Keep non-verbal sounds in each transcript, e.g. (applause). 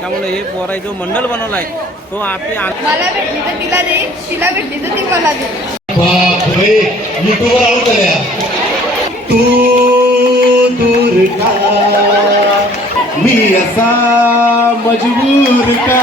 त्यामुळे हे पोराय जो मंडळ बनवला आहे तो आपली मला भेटली तर तिला दे तिला भेटली तर ती मला दे. युट्यूबर तू दूर का? मी असा मजबूर का?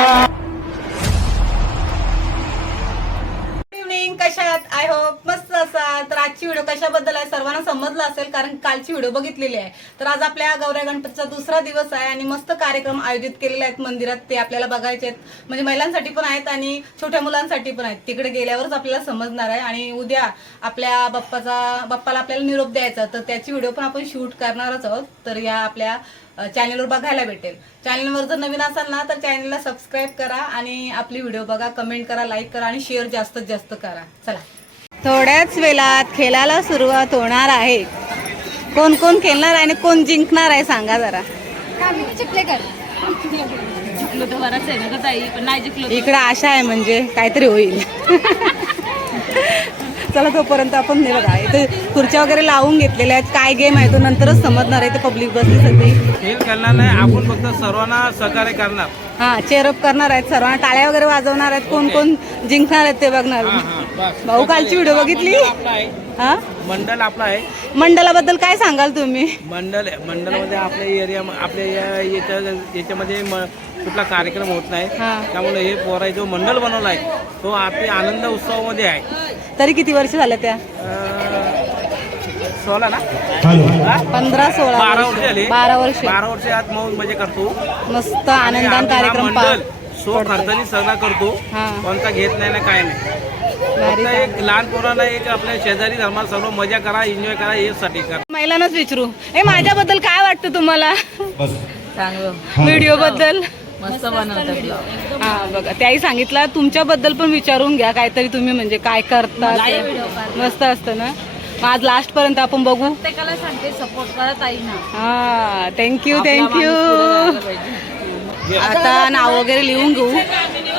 कशात? आय होप मस्त असाल तर आजची व्हिडिओ कशाबद्दल आहे सर्वांना समजलं असेल कारण कालची व्हिडिओ बघितलेली आहे. तर आज आपल्या गौऱ्या गणपतीचा दुसरा दिवस आहे आणि मस्त कार्यक्रम आयोजित केलेले आहेत मंदिरात. ते आपल्याला बघायचे आहेत. म्हणजे महिलांसाठी पण आहेत आणि छोट्या मुलांसाठी पण आहेत. तिकडे गेल्यावरच आपल्याला समजणार आहे. आणि उद्या आपल्या बाप्पाचा बाप्पाला आपल्याला निरोप द्यायचा तर त्याची व्हिडिओ पण आपण शूट करणारच आहोत. तर या आपल्या चॅनलवर बघायला भेटेल. चॅनलवर जर नवीन असाल ना तर चॅनलला सबस्क्राईब करा आणि आपली व्हिडिओ बघा कमेंट करा लाईक करा आणि शेअर जास्तीत जास्त करा. चला. थोड्याच वेळात खेळायला सुरुवात होणार आहे. कोण कोण खेळणार आहे आणि कोण जिंकणार आहे सांगा जरा. जिंकलो तर बराच आहे ना ग ताई पण नाही जिंकलो इकडे आशा आहे म्हणजे काहीतरी होईल. (laughs) चला तोपर्यंत आपण हे बघा इथे खुर्च्या वगैरे लावून घेतलेल्या आहेत. काय गेम आहे तो नंतरच समजणार आहे. ते पब्लिक बसली सगळी. खेळ खेळणार नाही आपण फक्त सर्वांना सहकार्य करणार. हा चेअरअप करणार आहेत सर्वांना टाळ्या वगैरे वाजवणार आहेत. कोण कोण जिंकणार आहेत ते बघणार. भाऊ कालची व्हिडिओ बघितली? आपला आहे. हा? मंडळ आपला आहे. मंडळाबद्दल काय सांगाल तुम्ही? मंडळ मंडळमध्ये आपल्या एरिया आपल्या या- याच्या याच्यामध्ये म- कुठला कार्यक्रम होत नाही. हा. त्यामुळे हे पोराय जो मंडळ बनवला आहे तो आपली आनंद उत्सवामध्ये आहे. तरी किती वर्ष झाले त्या? अं, सोळा ना? हा? पंधरा सोळा बारा वर्ष. झाली बारा वर्ष. बारा वर्ष आत मौज मजे करतो. मस्त आनंदान कार्यक्रम पार सो खर्चानी सगळा करतो. हा. कोणता घेत नाही ना काय नाही. एक लहान पोराला एक आपल्या शेजारी धर्मात सर्व मजा करा एन्जॉय करा यासाठी करा. महिलांनाच विचारू. हे माझ्याबद्दल काय वाटतं तुम्हाला? बस. चांगलं. व्हिडिओ बद्दल? मस्त बनवतात. ब्लॉग हा बघा त्याही सांगितलं. तुमच्याबद्दल पण विचारून घ्या. काहीतरी तुम्ही म्हणजे काय करता ते. मस्त असतं ना? आज लास्ट पर्यंत आपण बघू. प्रत्येकाला सांगते सपोर्ट करा ताई ना हा थँक्यू थँक्यू. आता नाव वगैरे लिहून घेऊ.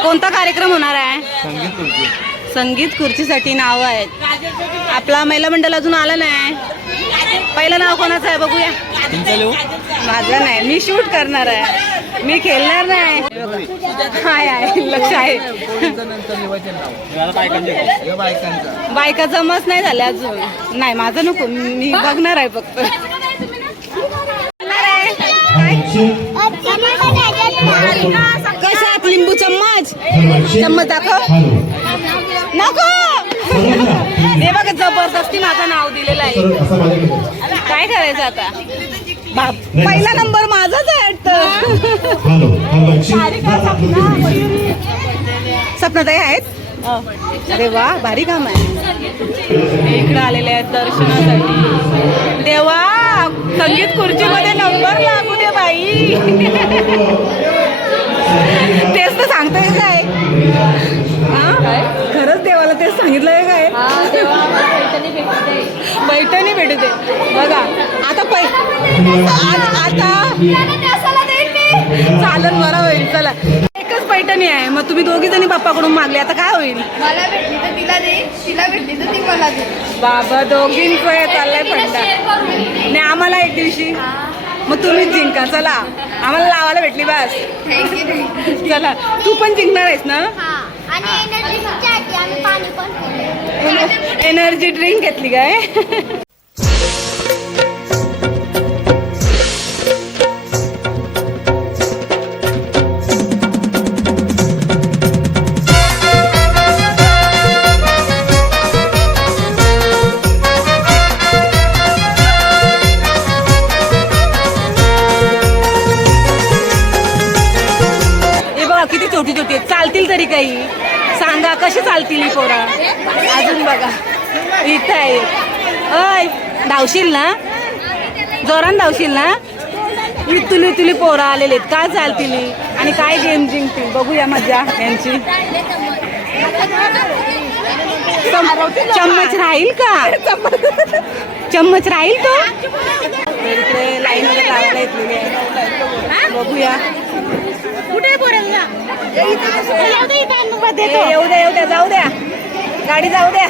कोणता कार्यक्रम होणार आहे? संगीत खुर्चीसाठी नाव आहेत. आपला महिला मंडळ अजून आला नाही. पहिलं नाव कोणाचं आहे बघूया. माझं नाही. मी शूट करणार आहे. मी खेळणार नाही. हाय आहे लक्ष आहे. बायका जमच नाही झाल्या अजून. नाही माझं नको. मी बघणार आहे फक्त. कशात लिंबू चम्मच चम्मच दाखव. हॅलो. नको! हे बघा जबरदस्ती माझं नाव दिलेलं आहे. काय करायचं आता? बाप पहिला नंबर माझाच आहे वाटतं. सपनाताई आहेत? अरे वा भारी काम आहे. इकडे आलेले आहेत दर्शनासाठी. देवा संगीत खुर्चीमध्ये नंबर लागू दे बाई. तेच तर सांगतोय काय? खरंच देवाला तेच सांगितलंय काय? बैठणी भेटू दे बघा आता पै आता चालन बरं होईल चला. एकच पैठणी आहे. मग तुम्ही दोघी जणी बाप्पाकडून मागले. आता काय होईल? मला भेटली तर तिला दे. तिला भेटली तर ती मला दे. बाबा दोघींचं चाललंय फंडा नाही आम्हाला एक दिवशी. मग तुम्हीच जिंका चला. आम्हाला लावायला भेटली बस. चला. तू पण जिंकणार आहेस ना. एनर्जी ड्रिंक घेतली काय? अय धावशील ना? जोरान धावशील ना? इथुली इथुली पोरं आलेले आहेत काय चालतील? आणि काय गेम जिंकतील? बघूया मजा यांची. चम- चम्मच राहील का? चम्मच राहील तो? इकडे लाईन वगैरे लावायला येतलेली आहे बघूया. कुठे ए, येऊ द्या येऊ द्या जाऊ द्या. गाडी जाऊ द्या.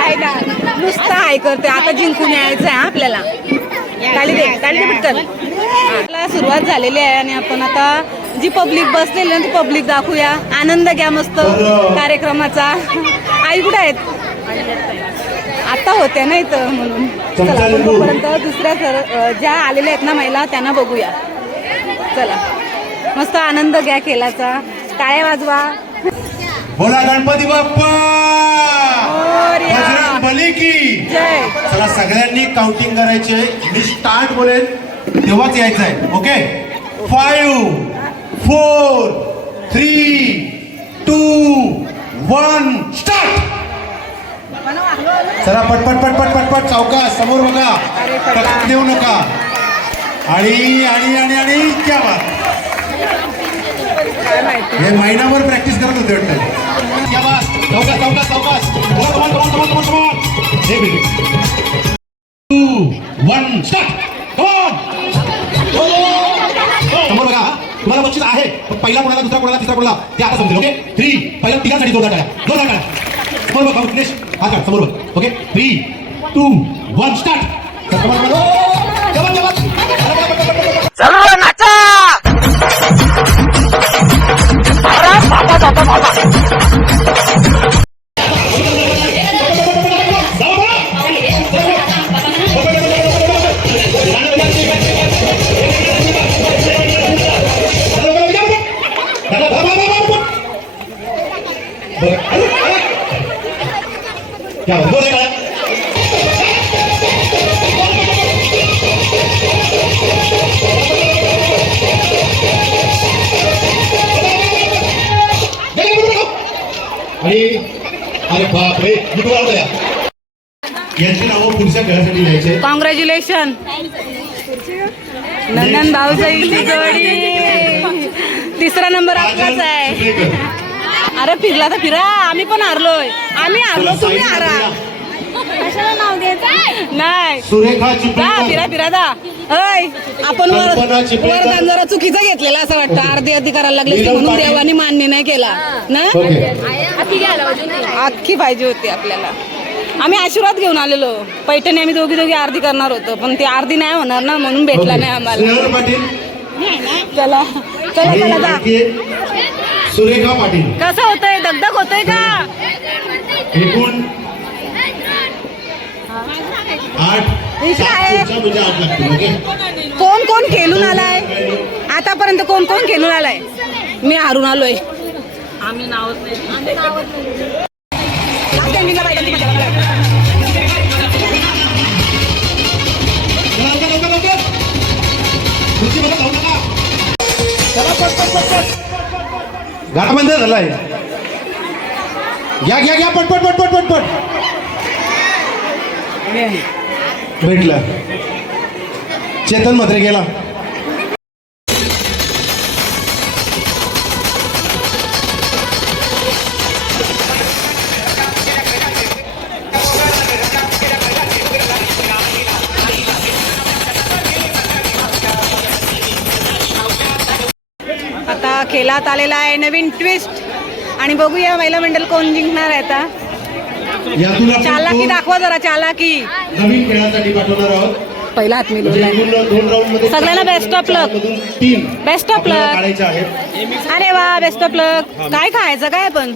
आहे ना. नुसतं हाय करते आता जिंकून यायचं आहे हा आपल्याला. ताली दे ताली दे पटकन. आपला सुरुवात झालेली आहे आणि आपण आता जी पब्लिक बसलेली आहे ती पब्लिक दाखवूया. आनंद घ्या मस्त कार्यक्रमाचा. आई कुठे आहेत? आता होत्या नाही तर म्हणून. चला आपण तोपर्यंत दुसऱ्या सर ज्या आलेल्या आहेत ना महिला त्यांना बघूया. चला. मस्त आनंद घ्या खेळाचा टाळ्या वाजवा. बोला गणपती बाप्पा. बजरंग बली की चला सगळ्यांनी काउंटिंग करायचे. मी स्टार्ट बोलेन तेव्हाच यायचं आहे okay five four three two one start चला पटपट पटपट पटपट चौकास समोर बघा. टक्क देऊ नका. आणि आणि आणि आणि क्या बात. हे महिनाभर प्रॅक्टिस करत होते वाटतं. तुम्हाला बक्षीस आहे पहिला कोणाला दुसरा कोणाला तिसरा कोणाला ते आता समजेल ओके थ्री पहिला तिघांसाठी जोरदार टाळ्या जोरदार टाळ्या समोर बघा विघ्नेश हा का समोर बघ okay three two one start congratulation Nandan भाऊजाईची जोडी. तिसरा नंबर आपलाच आहे. अरे फिरला तर फिरा. आम्ही पण हारलोय. आम्ही हारलो तुम्ही हारा. कशाला नाव द्यायचं? नाही. सुरेखा जा फिरा फिरा जा. होय आपण वर कल्पना चिपळेकर. वरदान जरा चुकीचं घेतलेलं असं वाटतं. अर्धी अर्धी करायला लागले नीलम म्हणून पाटील. देवानी मान्य नाही केला. ना? ओके. अख्खी पाहिजे होती आपल्याला. आम्ही आशीर्वाद घेऊन आलेलो. पैठणी आम्ही दोघी दोघी अर्धी करणार होतो पण ती अर्धी नाही होणार ना म्हणून भेटला नाही आम्हाला. चला. चला चला जा. सुरेखा पाटील. कसं होतंय? दगदग होतोय का? एकूण म्हणजे कोण कोण खेळून आलाय? आतापर्यंत कोण कोण खेळून आलाय? मी हारून आलोय. आम्ही नावच नाही. गाडा बंद झालाय. घ्या घ्या घ्या पट पट पट पट पट पट. चेतन मात्र गेला. खेळात आलेला आहे नवीन ट्विस्ट आणि बघूया महिला मंडळ कोण जिंकणार आहे आता. चालाकी दाखवा जरा चालाकी. नवीन खेळासाठी पाठवणार आहोत. पहिला हात सगळ्यांना Best of आपल्याला luck. काढायचे आहेत. अरे वा बेस्ट ऑफ लक काय खायचं काय पण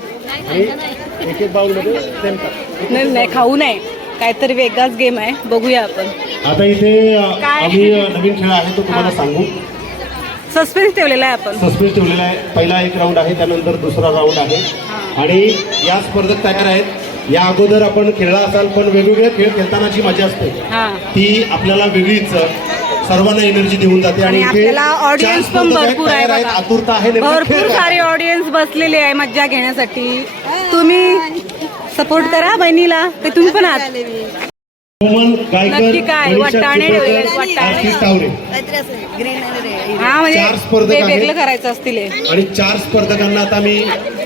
नाही नाही खाऊ नये. काहीतरी वेगळाच गेम आहे. बघूया आपण. आता इथे? आम्ही नवीन खेळ आहे तो तुम्हाला सांगू. सस्पेन्स ठेवलेला आहे आपण. सस्पेन्स ठेवलेला आहे. पहिला एक राऊंड आहे त्यानंतर दुसरा राऊंड आहे. आणि या स्पर्धक तयार आहेत. या अगोदर आपण खेळला असाल पण वेगवेगळे खेळ खेळताना जी मजा असते हा. ती आपल्याला वेगळीच सर्वांना एनर्जी देऊन जाते. आणि इथे आपल्याला चार ऑडियन्स पण स्पर्धक आहेत, भरपूर आहे तयार आहेत, बघा. आतुरता आहे नेमकं खेळ भरपूर काय? सारे ऑडियन्स बसलेले आहे मज्जा घेण्यासाठी. तुम्ही सपोर्ट करा बहिणीला ते तुम्ही पण आहात? कोमल गायकर काय? वाटाणे तावरे हा म्हणजे चार स्पर्धक. वेगळं करायचं असतील. आणि चार स्पर्धकांना आता मी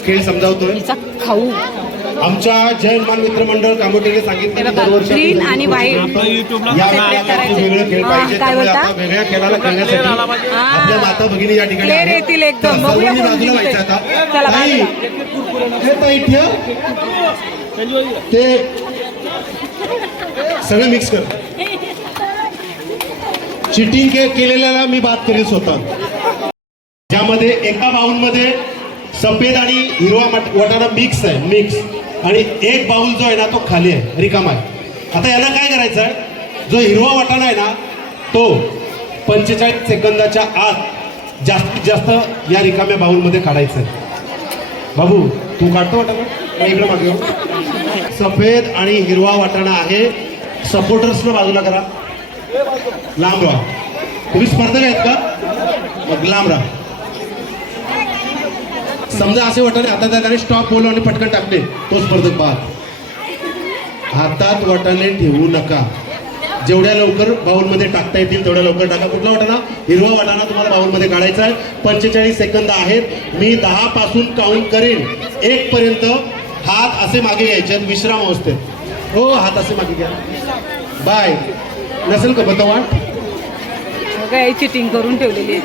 खेळ समजावतोय खाऊ आमच्या जैन मान मित्र मंडळ कामोटेने सांगितलं आणि. वेगळे खेळ हा, पाहिजे काय त्यामुळे बोलता? आता वेगळ्या खेळाला खेळण्यासाठी. आपल्या माता भगिनी या ठिकाणी. येतील एकदम. सर्वांनी बाजूला. व्हायचं आता नाही. ते सगळं मिक्स कर. चिटिंग के केलेल्याला मी बात करेल स्वतः ज्यामध्ये एका बाउलमध्ये सफेद आणि हिरवा वाटाणा मिक्स आहे मिक्स आणि एक बाउल जो आहे ना तो खाली आहे रिकामा आहे. आता याला काय करायचं आहे? जो हिरवा वाटाणा आहे ना तो पंचेचाळीस सेकंदाच्या आत जास्तीत जास्त या रिकाम्या बाउलमध्ये काढायचं आहे. बाबू तू काढतो वाटाणा? इकडे मागे सफेद आणि हिरवा वाटाणा आहे. सपोर्टर्सला बाजूला करा. लांब राहा. तुम्ही स्पर्धक आहेत का? मग लांब राहा. समजा असे वाटाणे हातात आहेत स्टॉप बोलू आणि पटकन टाकले तो स्पर्धक बाद हातात वाटाणे ठेवू नका. जेवढ्या लवकर बाउलमध्ये टाकता येतील तेवढ्या लवकर टाका. कुठला वाटाणा? हिरवा वाटाणा तुम्हाला बाउलमध्ये काढायचा आहे. पंचेचाळीस सेकंद आहेत. मी दहा पासून काउंट करेन. एक पर्यंत हात असे मागे घ्यायचे विश्राम अवस्थेत. हो हात असे मागे घ्या बाय नसेल का बतवाट काय चिटिंग करून ठेवलेली आहे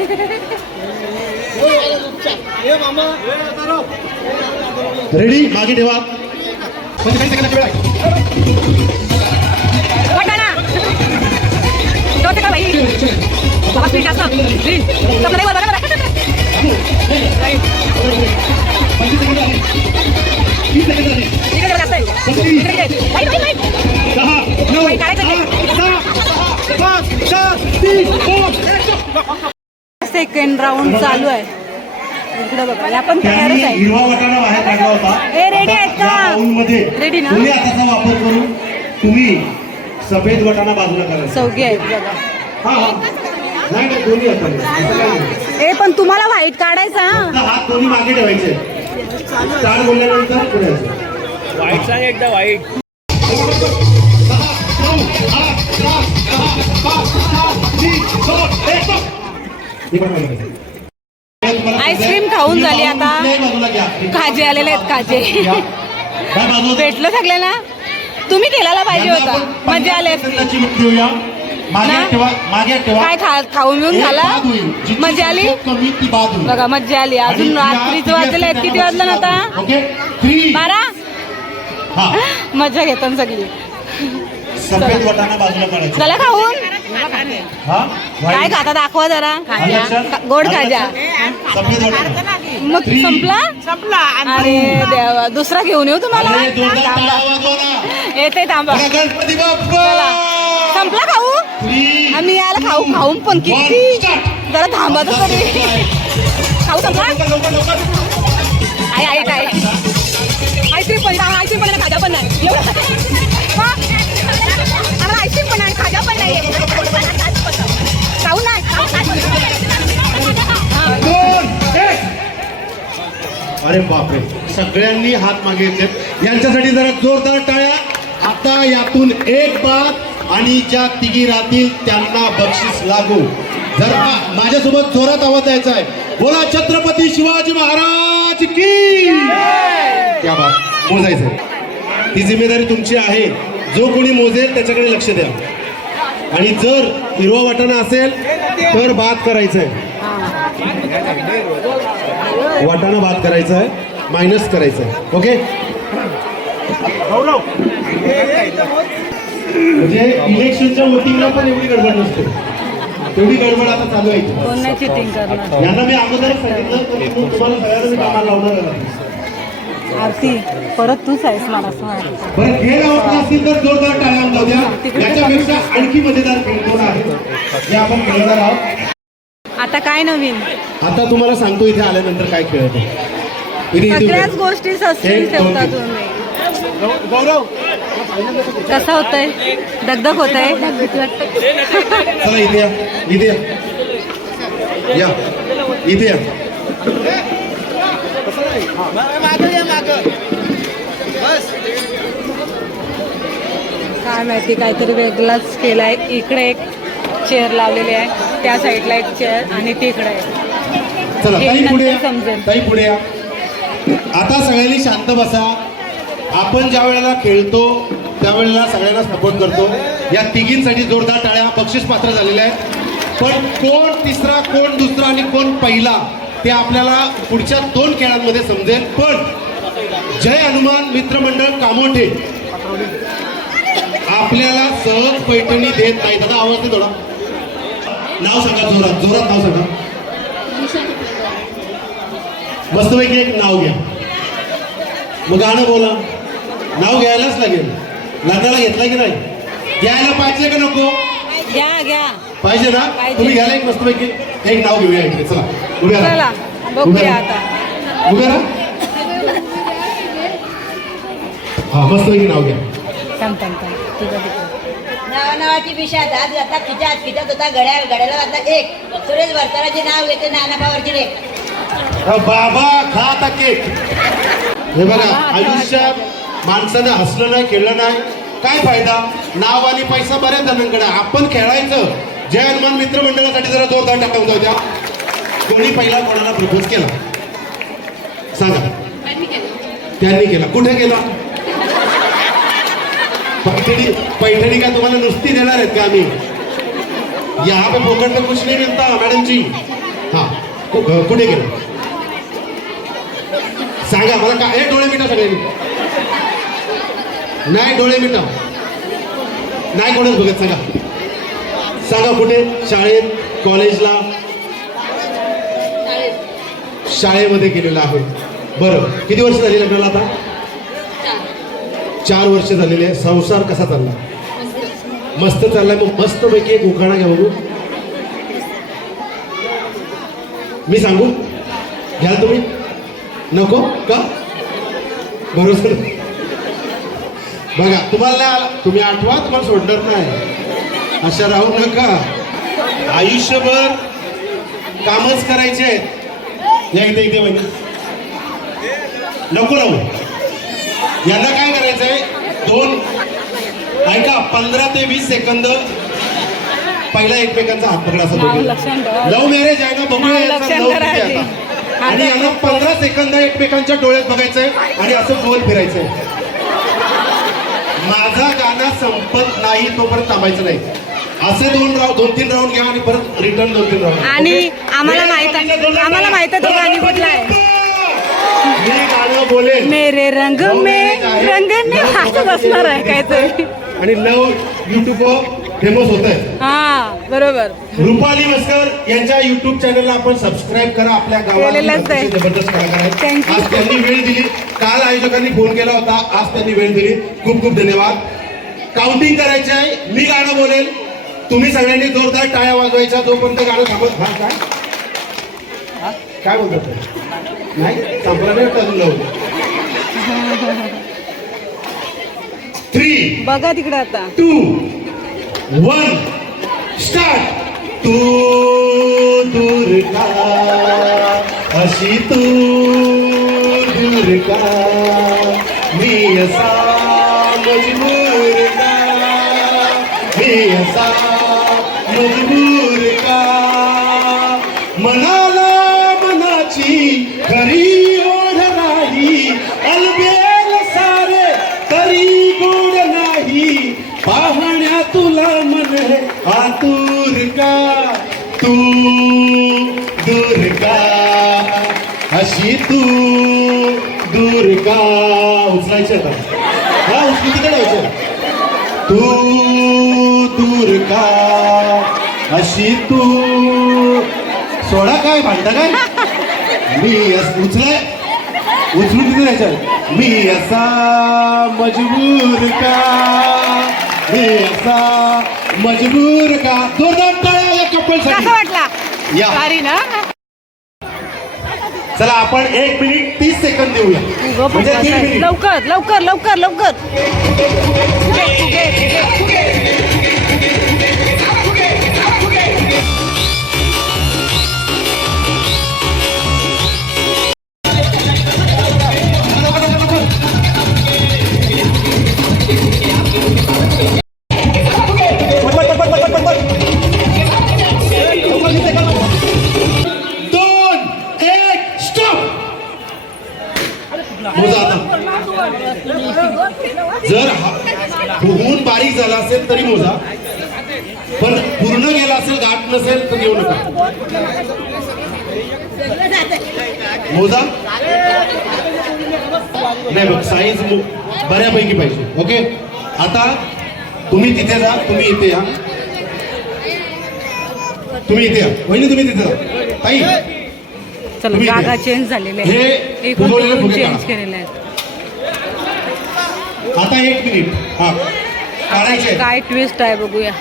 रेडी मागे ठेवा पंचेचाळीस सेकंदाचा वेळ आहे सेकंद झाले. दहा नऊ. आठ, सहा पाच चार तीन दोन. सेकंड राऊंड चालू आहे इकडे बघा या पण त्यांनी तयारच आहे हिरवा वाटाणा बाहेर काढला होता ए, ready आहेत का? Ready ना? तुम्ही वापर करून तुम्ही सफेद वाटाणा बाजूला करायचा चौघी आहेत बघा हा हा नाही नाही दोन्ही. ए पण तुम्हाला व्हाईट काढायचा हा हात दोन्ही मागे ठेवायचे बोलल्यानंतर. वाईट सांग एकदा वाईट. आईस्क्रीम खाऊन झाली आता. खाजे आलेले आहेत खाजे? भेटलं सगळ्यांना तुम्ही केलेला पाहिजे होता मजा आली असती. मागे ना? ठेवा मागे ठेवा. काय खा खाऊन मिळून एक झाला? मजा आली? संख्या कमी ती बाद होईल. बघा मज्जा आली. अजून रात्रीच किती वाजले आहेत किती वाजलं ना आता? ओके थ्री बारा? हा. (laughs) मजा घेतात सगळी. सफेद वाटाणा बाजूला काढायचा चला खाऊन. हा? काय. खाता? दाखवा जरा. गोड खाजा. लक्षात? सफेद वाटाणा. मग Three. संपला? अरे देवा दुसरा घेऊन येऊ तुम्हाला. येते थांबा. संपला खाऊ. आम्ही याला खाऊ खाऊन पण किती. जरा थांबा तर. खाऊ लवकर. आहे आहे काय आईस्क्रीम पण आईस्क्रीम पण खाजा पण नाही. एवढं? आम्हाला आईस्क्रीम पण आहे खाजा पण नाही. खाऊ नाही. अरे बापरे. सगळ्यांनी हात मागे घेतले यांच्यासाठी जरा जोरदार टाळ्या. आता यातून एक बाद आणि ज्या तिघी राहतील त्यांना बक्षीस लागू. जर का माझ्यासोबत जोरात आवाज द्यायचा आहे बोला छत्रपती शिवाजी महाराज की? त्या बा मोजायचं ती जिम्मेदारी तुमची आहे. जो कोणी मोजेल त्याच्याकडे लक्ष द्या. आणि जर हिरवा वाटाणा असेल तर बाद करायचं आहे. वाटाणा बाद करायचा आहे मायनस करायचं आहे. ओके म्हणजे इलेक्शनच्या वोटिंगला पण एवढी गडबड नसते. तेवढी गडबड आता चालू आहे यांना मी अगोदरच सांगितलं तर तुम्हाला सगळ्यांना मी कामाला लावणार आहे. आरती परत तूच आहेस मला असं वाटतं. बरं खेळ आवडला असतील तर जोरदार टाळ्या द्या. याच्यापेक्षा आणखी मजेदार खेळ कोण आहे जे आपण खेळणार आहोत. आता काय नवीन? आता तुम्हाला सांगतो इथे आल्यानंतर काय खेळ आहे ते. इथे इथे सगळ्याच. गोष्टी सस्पेन्स ठेवता. तुम्ही. कसं होतंय? दगदग होत आहे काय माहिती काहीतरी वेगळाच केलाय. इकडे एक चेअर लावलेली आहे. त्या साईडला एक चेअर आणि तिकडे आहे. समजेल. आता सगळ्यांनी शांत बसा. आपण ज्या वेळेला खेळतो त्यावेळेला सगळ्यांना सपोर्ट करतो. या तिघींसाठी जोरदार टाळ्या. बक्षीस पात्र झालेला आहेत पण कोण तिसरा कोण दुसरा आणि कोण पहिला ते आपल्याला पुढच्या दोन खेळांमध्ये समजेल. पण जय हनुमान मित्रमंडळ कामोठे. आपल्याला सहज पैठणी देत नाही. दादा आवाज नाही थोडा. नाव सांगा जोरात. जोरात नाव सांगा. मस्तपैकी एक नाव घ्या. मग गाणं बोला. नाव घ्यायलाच लागेल. लग्नाला घेतला की नाही? घ्यायला पाहिजे का नको? घ्या घ्या. पाहिजे ना. तुम्ही घ्यायला एक मस्तपैकी एक नाव घेऊया इकडे. चला. उभ्या चला राहा. उभ्या बघूया राहा. आता. उभ्या राहा. हा मस्तपैकी नाव घ्या. नावाची विषयात हात घातला खिचात खिचात होता घड्याळ घड्याला घातला एक. सुरेश भरताराचे नाव घेते नाना पावरची लेख बाबा खा आता केक. हे बघा आयुष्यात माणसानं हसलं नाही खेळलं नाही. काय फायदा? नाव आणि पैसा बऱ्याच जणांकडे. आपण खेळायचं. जय हनुमान मित्र मंडळासाठी जरा जोरदार टाकून जाऊ द्या. कोणी पहिला कोणाला प्रपोज केला? सांगा. त्यांनी केला. कुठे केला? पैठणी पैठणी का तुम्हाला नुसती देणार आहेत का आम्ही? यहाँ पे फोकट में कुछ नहीं मिलता मॅडम जी हा कुठे गेलं? सांगा मला काय डोळे मिटा सगळ्यांनी. नाही डोळे मिटा नाही कोणच बघत सांगा. सांगा कुठे? शाळेत कॉलेजला? शाळेमध्ये गेलेला आहे. बरं. किती वर्ष झाली लग्नाला आता? चार वर्ष झालेले आहे. संसार कसा चालला? मस्त चाललाय. मग मस्त पैकी एक उखाणा घ्या बघू. मी सांगू? घ्याल तुम्ही? नको? का? भरोसा बघा तुम्हाला तुम्ही आठवा तुम्हाला सोडणार नाही. अशा राहू नका. आयुष्यभर कामच करायचे आहेत. या इथे म्हणजे नको राहू. यांना काय करायचंय? दोन ऐका पंधरा ते वीस सेकंद पहिला एकमेकांचा हात पकडा असं नाव लक्षात ठेवा. लव्ह मॅरेज आहे ना बघूया. आणि यांना पंधरा सेकंद एकमेकांच्या डोळ्यात बघायचंय आणि असं गोल फिरायचंय. माझा गाणं संपत नाही तोपर्यंत थांबायचं नाही. असे दोन राऊंड दोन तीन राऊंड घ्या आणि परत रिटर्न दोन तीन राऊंड. आणि आम्हाला माहीत आहे- आम्हाला माहीत आहे तो गाणी कुठला आहे. मी गाणं बोलेन. मेरे रंग में. रंग दोघांचं बसणार आहे फेमस काहीतरी. आणि लव युट्यूबवर फेमस होत आहे हा बरोबर. रुपाली मस्कर यांच्या युट्यूब चॅनलला आपण सबस्क्राईब करा आपल्या केलेलंच आहे. गावात जबरदस्त कलाकार आहेत. Thank you. आज त्यांनी वेळ दिली. काल आयोजकांनी फोन केला होता. आज त्यांनी वेळ दिली. खूप खूप धन्यवाद. काउंटिंग करायचे आहे मी गाणं बोलेल तुम्ही सगळ्यांनी जोरदार टाळ्या वाजवायच्या. जोपर्यंत गाणं थांबत हा काय? हा? काय बोलतात ते? नाही? संपलं नाही वाटतं अजून लावून थ्री (laughs) बघा तिकडे आता. टू वन स्टार्ट तू दूर का अशी तू दूर का मी असा मजबूर का अशी तू दूर का उचलायचे आता. हा उचली तिकडे लावायचे तू दूर का अशी तू. सोडा काय भांडा काय? मी अस- उचलाय उचलून तिथे जायचं मी असा मजबूर का? मी असा मजबूर का? जोरदार टाळ्या या कसा कपलसाठी वाटला? या. ना? चला आपण एक मिनिट तीस सेकंद देऊया. म्हणजे मिनिट. लवकर लवकर लवकर लवकर. साईज बऱ्यापैकी पाहिजे. ओके? आता तुम्ही तिथे जा तुम्ही इथे या. तुम्ही इथे या. वहिनी तुम्ही तिथे या. ताई चला. जागा चेंज झालेल्या हे चेंज. केलेले आहेत. आता एक मिनिट. हा. काढायचे काय ट्विस्ट आहे बघूया.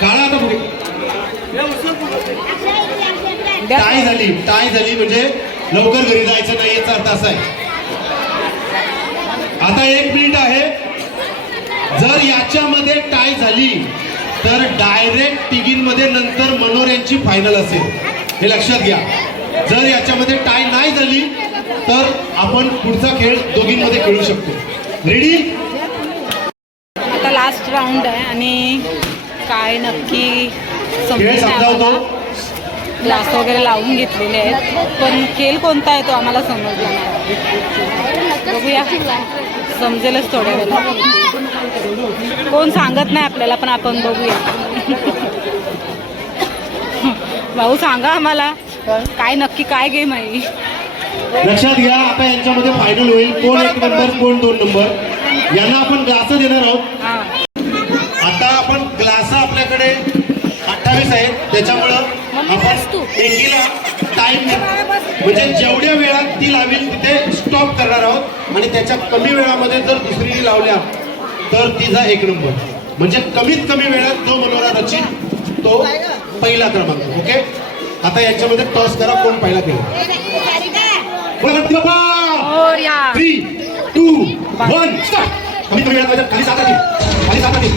काढा आता. टाय झाली. टाय झाली म्हणजे लवकर घरी जायचं नाही याचा अर्थ असा आहे. आता एक मिनिट आहे. जर याच्यामध्ये टाय झाली तर डायरेक्ट तिघींमध्ये नंतर मनोऱ्यांची फायनल असेल. हे लक्षात घ्या. जर याच्यामध्ये टाय नाही झाली तर आपण पुढचा खेळ दोघींमध्ये खेळू शकतो. रेडी आता लास्ट राऊंड आहे आणि काय नक्की खेळ समजावतो. ग्लास वगैरे लावून घेतलेले आहेत. पण खेळ कोणता आहे तो आम्हाला समजला नाही. बघूया. समजेलच थोड्या वेळेला कोण सांगत नाही आपल्याला पण आपण बघूया. भाऊ सांगा आम्हाला. काय नक्की काय गेम आहे? लक्षात घ्या आता यांच्यामध्ये फायनल होईल. कोण एक नंबर कोण दोन नंबर यांना आपण ग्लास देणार आहोत. आता आपण ग्लास आपल्याकडे अठ्ठावीस आहेत त्याच्यामुळं आपण एकीला टाइम म्हणजे जेवढ्या वेळात ती लावेल तिथे स्टॉप करणार आहोत. आणि त्याच्या कमी वेळामध्ये जर दुसरी लावल्या तर तिचा एक नंबर म्हणजे कमीत कमी वेळात जो मनोरा रचित तो पहिला क्रमांक. ओके आता याच्यामध्ये टॉस करा कोण पहिला केला? थ्री टू वन स्टार्ट कमी कमी वेळात खाली सात आधी खाली सात आधी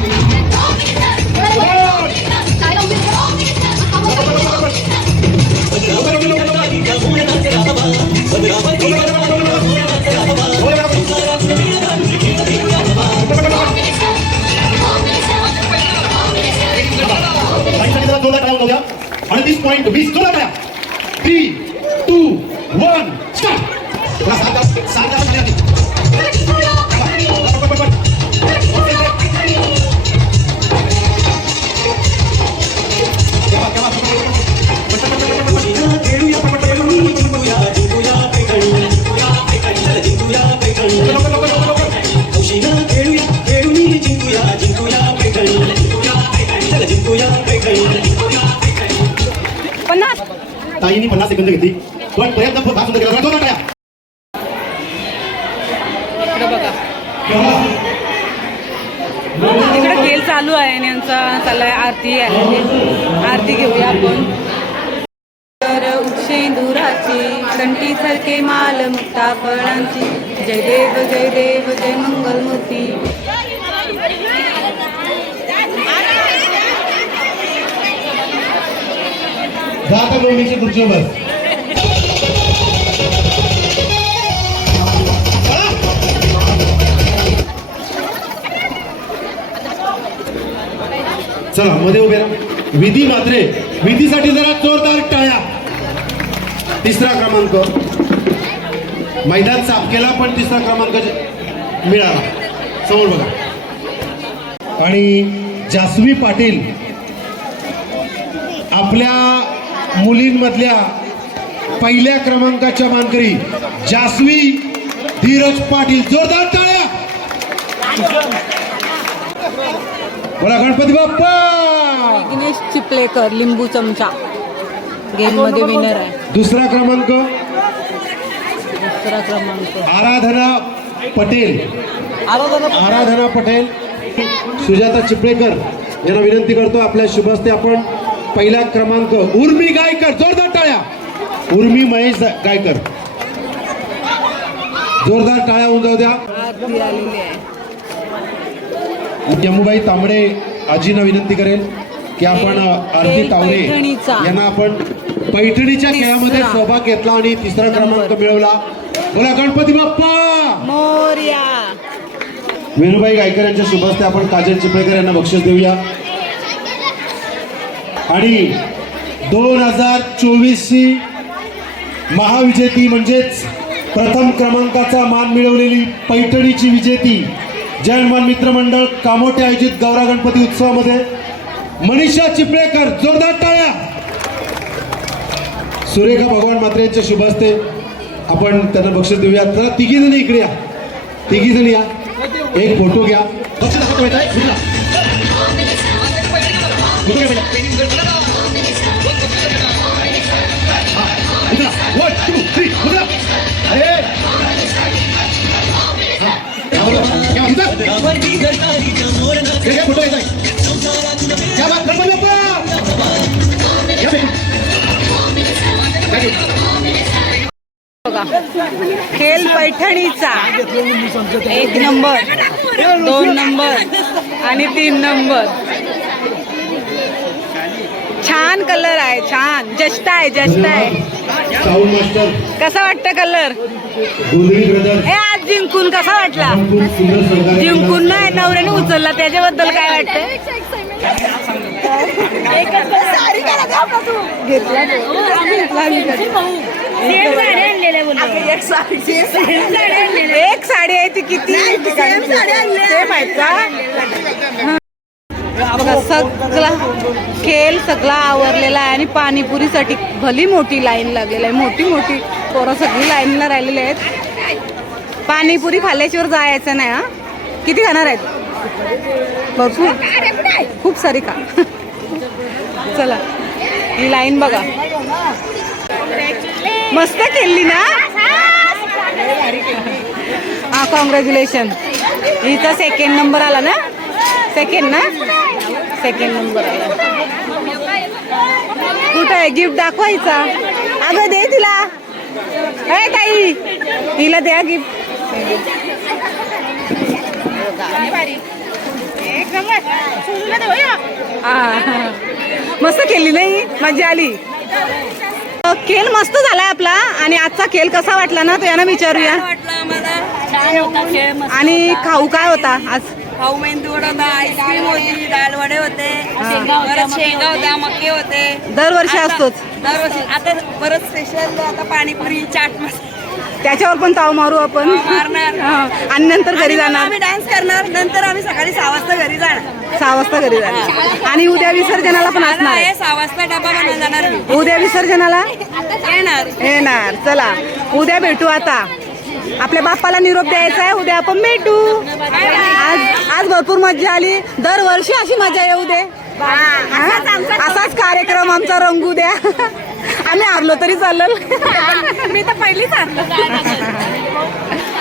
आणि तीस पॉईंट वीस जोरात करा थ्री जाता आता खुर्चीवर बस चला मध्ये उभे राहा. विधी मात्रे. विधीसाठी जरा जोरदार टाळ्या. तिसरा क्रमांक. मैदान साफ केला पण तिसरा क्रमांक मिळाला. समोर बघा. आणि जास्वी पाटील आपल्या मुलींमधल्या पहिल्या क्रमांकाच्या मानकरी जास्वी धीरज पाटील जोरदार टाळ्या. बोला गणपती बाप्पा! विघ्नेश चिपलेकर लिंबू चमचा. गेममध्ये विनर आहे. दुसरा क्रमांक? दुसरा क्रमांक. आराधना पटेल. आराधना पटेल. सुजाता चिपळेकर यांना विनंती करतो आपल्या शुभस्ते आपण पहिला क्रमांक उर्मी गायकर जोरदार टाळ्या. उर्मी महेश गायकर. जोरदार टाळ्या होऊन जाऊ द्या. यमुबाई तांबडे आजींना विनंती करेल की आपण आरती तावरे. यांना आपण पैठणीच्या खेळामध्ये. सहभाग घेतला आणि तिसरा क्रमांक मिळवला. बोला गणपती बाप्पा! मोर्या. वेणुबाई गायकर यांच्या शुभस्ते आपण काजल चिपळेकर यांना बक्षीस देऊया. आणि दोन हजार चोवीसची महाविजेती म्हणजेच प्रथम क्रमांकाचा मान मिळवलेली पैठणीची विजेती जय हनुमान मित्रमंडळ कामोटे आयोजित गौरा गणपती उत्सवामध्ये मनीषा चिपळेकर जोरदार टाळ्या. सुरेखा भगवान मात्रे यांच्या शुभस्ते आपण त्यांना बक्षीस देऊया. तर तिघी जणी इकडे या. तिघी जणी या. एक फोटो घ्या. बक्षीस बघा खेल पैठणीचा. एक नंबर दोन नंबर आणि तीन नंबर. छान कलर आहे छान. जस्ट आहे जस्ट आहे. कसा वाटतं कलर? हे आज जिंकून कसा वाटला? जिंकून नाही नवऱ्याने उचलला. त्याच्याबद्दल काय वाटतं घेतला तो. आम्ही घेतला एक साडी आहे ती किती? सेम आहेत का? बघा सगळा खेळ सगळा आवरलेला आहे आणि पाणीपुरीसाठी भली मोठी लाईन लागलेली आहे. मोठी मोठी पोरं सगळी लाईनला राहिलेली आहेत. पाणीपुरी खाल्ल्याशिवाय जायचं नाही हा? किती खाणार आहेत? भरपूर. खूप सारी का चला ही लाईन बघा. मस्त केली ना? हा कॉंग्रॅच्युलेशन हिचा सेकंड नंबर आला ना? सेकंड ना? सेकंड नंबर आला. कुठं आहे? गिफ्ट दाखवायचा अगं दे तिला. ए ताई हिला द्या गिफ्ट. मस्त केली नाही मजा आली. खेळ मस्त झालाय आपला आणि आजचा खेळ कसा वाटला ना तो यांना विचारूया. होता आणि खाऊ काय होता आज? खाऊ मेंदू वडा होता आईस्क्रीम होती डाळ वडे होते. शेंगा होत्या मके होते. दरवर्षी असतोच. दरवर्षी आता परत स्पेशल आता पाणीपुरी चाट मसाला त्याच्यावर पण ताव मारू आपण. मारणार. हा. आणि नंतर घरी जाणार. आम्ही डान्स करणार नंतर आम्ही सकाळी सहा वाजता घरी जाणार. सहा वाजता घरी जाणार. आणि उद्या विसर्जनाला पण असणार आहे. आहे सहा वाजता डबा बनवून जाणार मी. उद्या विसर्जनाला? येणार. येणार. चला. उद्या भेटू आता. आपल्या बाप्पाला निरोप द्यायचा आहे. उद्या आपण भेटू. आज आज भरपूर मजा आली. दरवर्षी अशी मजा येऊ दे? असाच कार्यक्रम आमचा रंगू द्या. आम्ही हारलो तरी चालेल. मी तर पहिलीच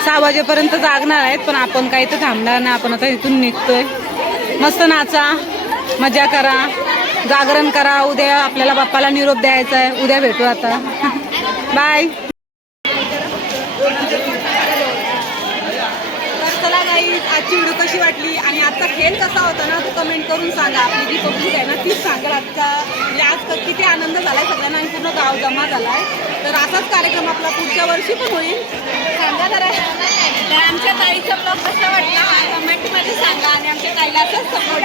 सहा वाजेपर्यंत जागणार आहेत पण आपण काही तर थांबणार नाही आपण आता इथून निघतोय. मस्त नाचा मजा करा जागरण करा. उद्या आपल्याला बाप्पाला निरोप द्यायचा आहे. उद्या भेटू आता. (laughs) बाय तर चला गाईज आजची व्हिडिओ कशी वाटली आणि आजचा खेळ कसा होता ना तो कमेंट करून सांगा. आपली जी पब्लिक आहे ना तीच सांगेल. आजचा म्हणजे आज किती आनंद झालाय सगळ्यांना आणि पूर्ण गाव जमा झालाय. तर असाच कार्यक्रम आपला पुढच्या वर्षी पण होईल. सांगा जरा. आमच्या ताईचा ब्लॉग कसा वाटला? कमेंटमध्ये सांगा आणि आमच्या ताईला असंच सपोर्ट